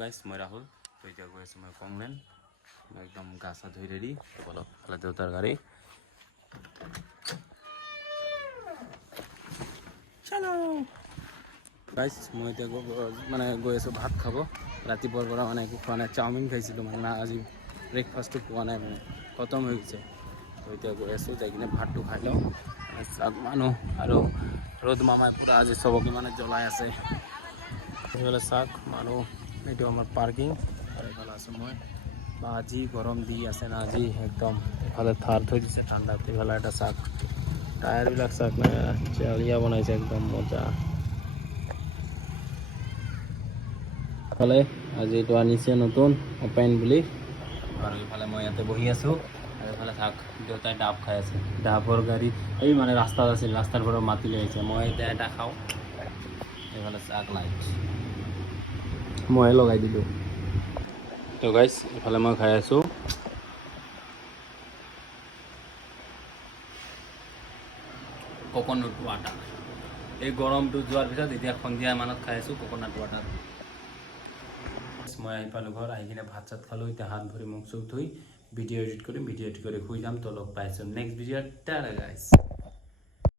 guys মই রাহুল তো এতিয়া গৈ আছো মই কংলেন একদম গা চা ধুই রেডি বলো তাহলে দেউতার গাড়ি চলো গাইস মই এতিয়া মানে গৈ আছো ভাত খাব ৰাতিপুৱাৰ পৰা মানে একো খোৱা নাই চাওমিন খাইছিলো মানে না আজি ব্ৰেকফাষ্টটো পোৱা নাই মানে খতম হৈ গৈছে তো এতিয়া গৈ আছো যাই কিনে ভাতটো খাই লওঁ চাওক মানুহ আৰু ৰ'দ মামাই পুৰা আজি চবকে মানে জ্বলাই আছে এইফালে চাওক মানুহ এইটো আমাৰ পাৰ্কিং আৰু এইফালে আছোঁ মই বা আজি গৰম দি আছে না আজি একদম এফালে থাৰ থৈ দিছে ঠাণ্ডাত এইফালে এটা চাওক টায়াৰবিলাক চাওক না চালিয়া বনাইছে একদম মজা এইফালে আজি এইটো আনিছে নতুন অপেন বুলি আৰু এইফালে মই ইয়াতে বহি আছোঁ আৰু এইফালে চাওক দেউতাই ডাব খাই আছে ডাবৰ গাড়ী এই মানে ৰাস্তাত আছিল ৰাস্তাৰ পৰা মাতি লৈ আহিছে মই এতিয়া এটা খাওঁ এইফালে চাওক লাইট মই লগাই দিলোঁ তো গাইছ এইফালে মই খাই আছোঁ কোকোনাট ৱাটাৰ এই গৰমটো যোৱাৰ পিছত এতিয়া সন্ধিয়া মানত খাই আছোঁ কোকোনাট ৱাটাৰ মই আহি পালোঁ ঘৰ আহি কিনে ভাত চাত খালোঁ এতিয়া হাত ভৰি মুখ চুখ ধুই ভিডিঅ' এডিট কৰিম ভিডিঅ' এডিট কৰি শুই যাম তো লগ পাইছোঁ নেক্সট ভিডিঅ'ত টাটা গাইছ